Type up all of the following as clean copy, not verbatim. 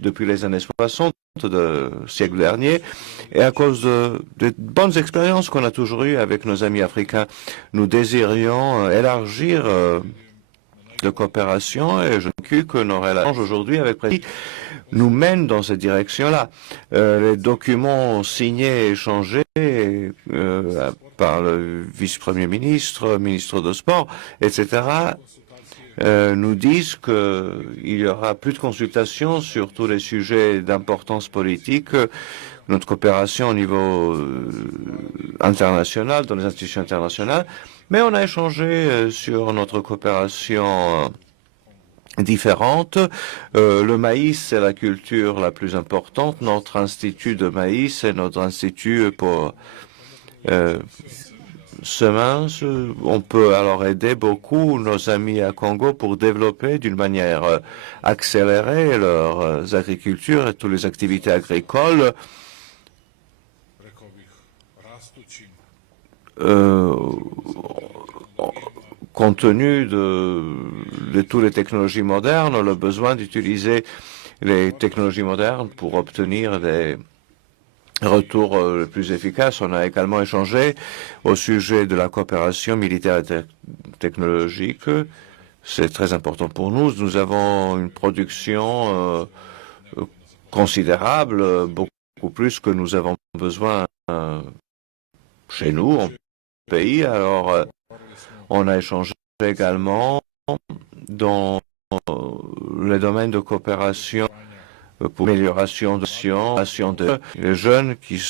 depuis les années 60 du siècle dernier, et à cause de bonnes expériences qu'on a toujours eues avec nos amis africains, nous désirions élargir de coopération, et je suis convaincu que nos relations aujourd'hui avec Président nous mènent dans cette direction-là. Les documents signés et échangés par le vice-premier ministre, ministre de Sport, etc., nous disent qu'il y aura plus de consultations sur tous les sujets d'importance politique, notre coopération au niveau international, dans les institutions internationales, mais on a échangé sur notre coopération différente. Le maïs, c'est la culture la plus importante. Notre institut de maïs est notre institut pour semences. On peut alors aider beaucoup nos amis à Congo pour développer d'une manière accélérée leurs agricultures et toutes les activités agricoles. Compte tenu de toutes les technologies modernes, le besoin d'utiliser les technologies modernes pour obtenir des retours les plus efficaces. On a également échangé au sujet de la coopération militaire et technologique. C'est très important pour nous. Nous avons une production considérable, beaucoup plus que nous avons besoin chez nous, en pays. Alors, on a échangé également dans les domaines de coopération pour l'amélioration de les jeunes qui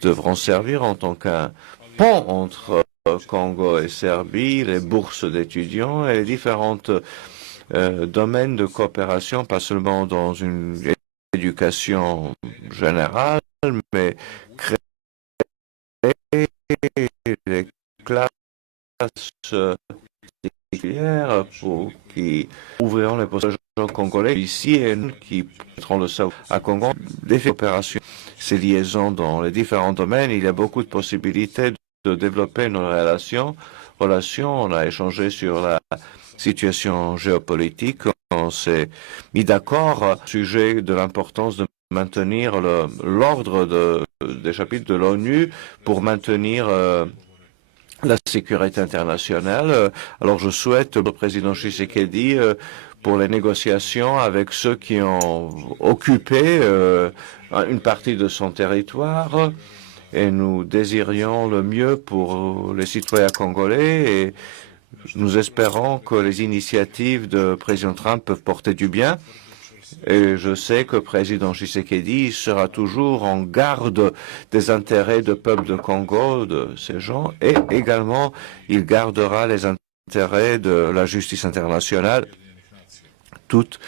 devront servir en tant qu'un pont entre Congo et Serbie, les bourses d'étudiants et les différents domaines de coopération, pas seulement dans une éducation générale, mais créer des classes particulières qui ouvriront les postes congolais ici et qui mettront le savoir à Congo des coopérations, ces liaisons dans les différents domaines. Il y a beaucoup de possibilités de développer nos relations. On a échangé sur la situation géopolitique. On s'est mis d'accord au sujet de l'importance de maintenir l'ordre des chapitres de l'ONU pour maintenir la sécurité internationale. Alors je souhaite le président Tshisekedi pour les négociations avec ceux qui ont occupé une partie de son territoire, et nous désirions le mieux pour les citoyens congolais, et nous espérons que les initiatives de président Trump peuvent porter du bien. Et je sais que le président Tshisekedi sera toujours en garde des intérêts du peuple de Congo, de ces gens, et également il gardera les intérêts de la justice internationale, toutes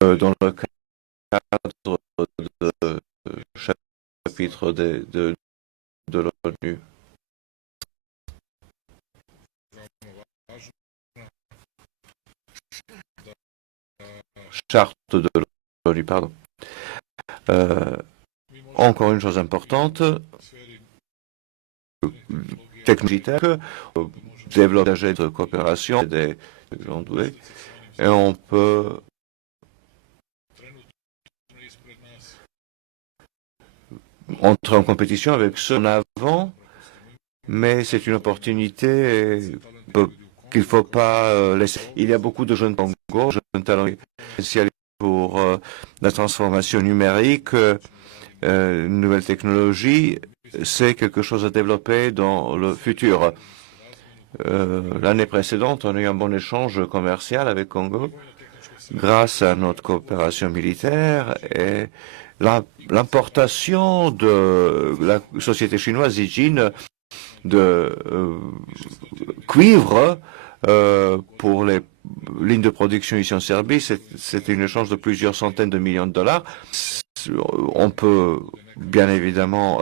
dans le cadre de chapitre de l'ONU. Charte de l'ONU, pardon. Encore une chose importante, technologique, développer de coopération des gens doués, et on peut entrer en compétition avec ceux en avant, mais c'est une opportunité qu'il ne faut pas laisser. Il y a beaucoup de jeunes Congo, jeunes talents spécialisés pour la transformation numérique, une nouvelle technologie. C'est quelque chose à développer dans le futur. L'année précédente, on a eu un bon échange commercial avec Congo grâce à notre coopération militaire et l'importation de la société chinoise Zijin de cuivre pour les lignes de production ici en Serbie. C'était un échange de plusieurs centaines de millions de dollars. On peut bien évidemment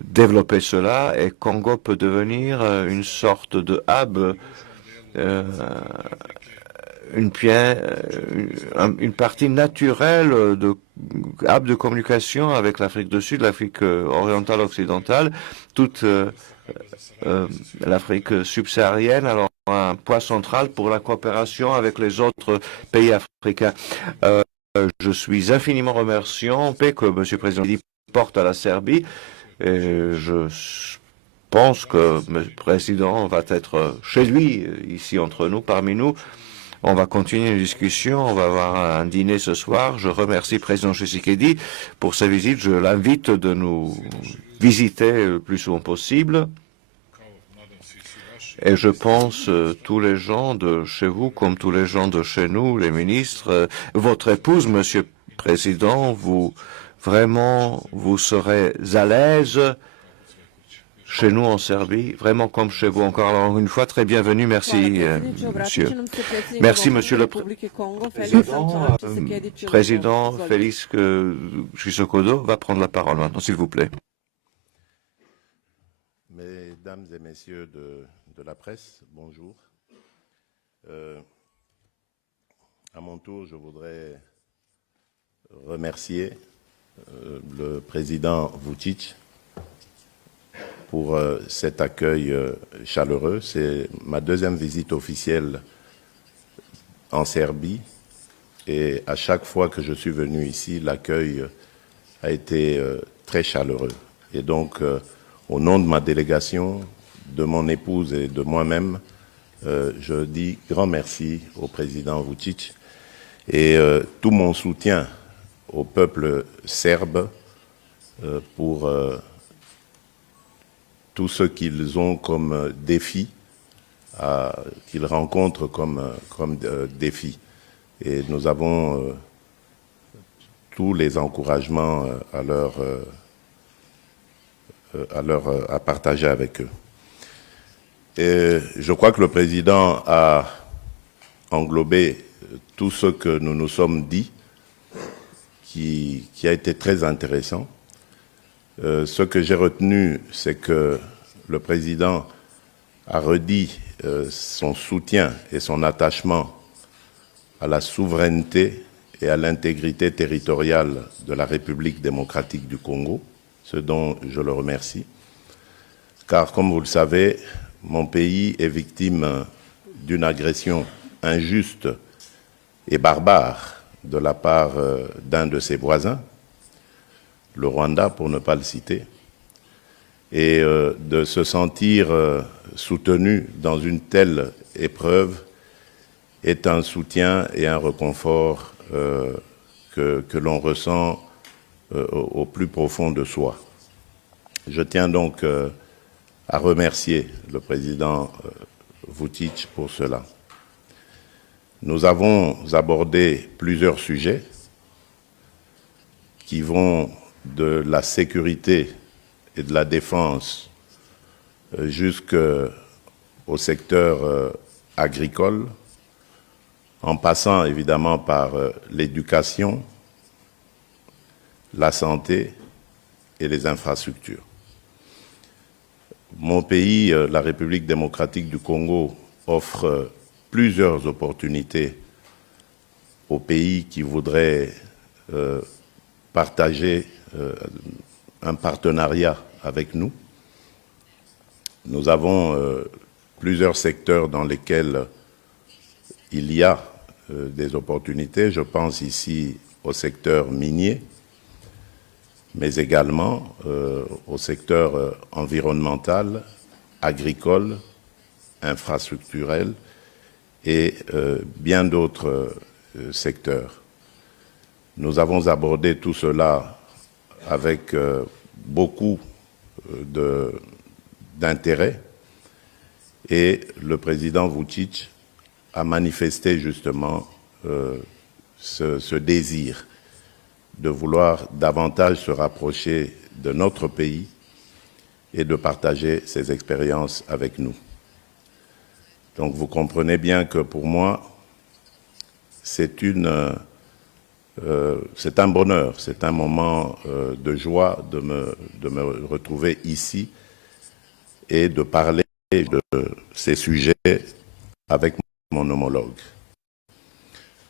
développer cela, et Congo peut devenir une sorte de hub, une partie naturelle de hub de communication avec l'Afrique du Sud, l'Afrique orientale, occidentale, toute l'Afrique subsaharienne. Alors un point central pour la coopération avec les autres pays africains. je suis infiniment remerciant que M. le Président porte à la Serbie. Et je pense que M. le Président va être chez lui, ici entre nous, parmi nous. On va continuer une discussion, on va avoir un dîner ce soir. Je remercie le Président Tshisekedi pour sa visite. Je l'invite de nous visiter le plus souvent possible. Et je pense tous les gens de chez vous, comme tous les gens de chez nous, les ministres, votre épouse, Monsieur le Président, vous serez à l'aise chez nous en Serbie, vraiment comme chez vous. Encore une fois, très bienvenue. Merci, monsieur. Merci, monsieur le président. Félix Tshisekedi va prendre la parole maintenant, s'il vous plaît. Mesdames et messieurs de la presse, bonjour. À mon tour, je voudrais remercier le président Vučić pour cet accueil chaleureux. C'est ma deuxième visite officielle en Serbie et à chaque fois que je suis venu ici, l'accueil a été très chaleureux. Et donc, au nom de ma délégation, de mon épouse et de moi-même, je dis grand merci au président Vučić et tout mon soutien au peuple serbe pour tout ce qu'ils ont comme défi, qu'ils rencontrent comme défi. Et nous avons tous les encouragements à partager avec eux. Et je crois que le président a englobé tout ce que nous nous sommes dit, qui a été très intéressant. Ce que j'ai retenu, c'est que le président a redit son soutien et son attachement à la souveraineté et à l'intégrité territoriale de la République démocratique du Congo, ce dont je le remercie. Car, comme vous le savez, mon pays est victime d'une agression injuste et barbare de la part d'un de ses voisins, le Rwanda pour ne pas le citer, et de se sentir soutenu dans une telle épreuve est un soutien et un réconfort que l'on ressent au plus profond de soi. Je tiens donc à remercier le président Vučić pour cela. Nous avons abordé plusieurs sujets qui vont de la sécurité et de la défense jusqu'au secteur agricole, en passant évidemment par l'éducation, la santé et les infrastructures. Mon pays, la République démocratique du Congo, offre plusieurs opportunités aux pays qui voudraient partager un partenariat avec nous. Nous avons plusieurs secteurs dans lesquels il y a des opportunités. Je pense ici au secteur minier, mais également au secteur environnemental, agricole, infrastructurel et bien d'autres secteurs. Nous avons abordé tout cela avec beaucoup d'intérêt et le président Vučić a manifesté justement ce désir de vouloir davantage se rapprocher de notre pays et de partager ses expériences avec nous. Donc vous comprenez bien que pour moi, c'est un bonheur, c'est un moment de joie de me retrouver ici et de parler de ces sujets avec mon homologue.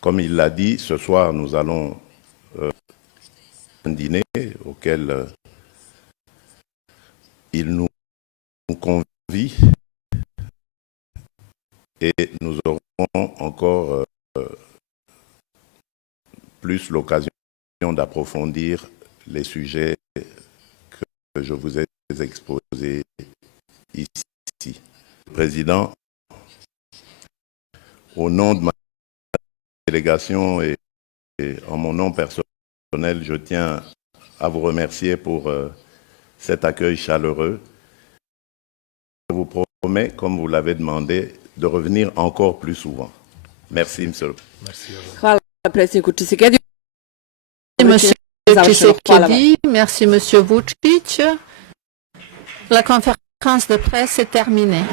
Comme il l'a dit, ce soir nous allons un dîner auquel il nous convie et nous aurons encore plus l'occasion d'approfondir les sujets que je vous ai exposés ici. Président, au nom de ma délégation et en mon nom personnel, je tiens à vous remercier pour cet accueil chaleureux. Je vous promets, comme vous l'avez demandé, de revenir encore plus souvent. Merci, monsieur le Hvala predsjedniku Čisekedi. Monsieur Tshisekedi, merci Monsieur Vučić. La conférence de presse est terminée.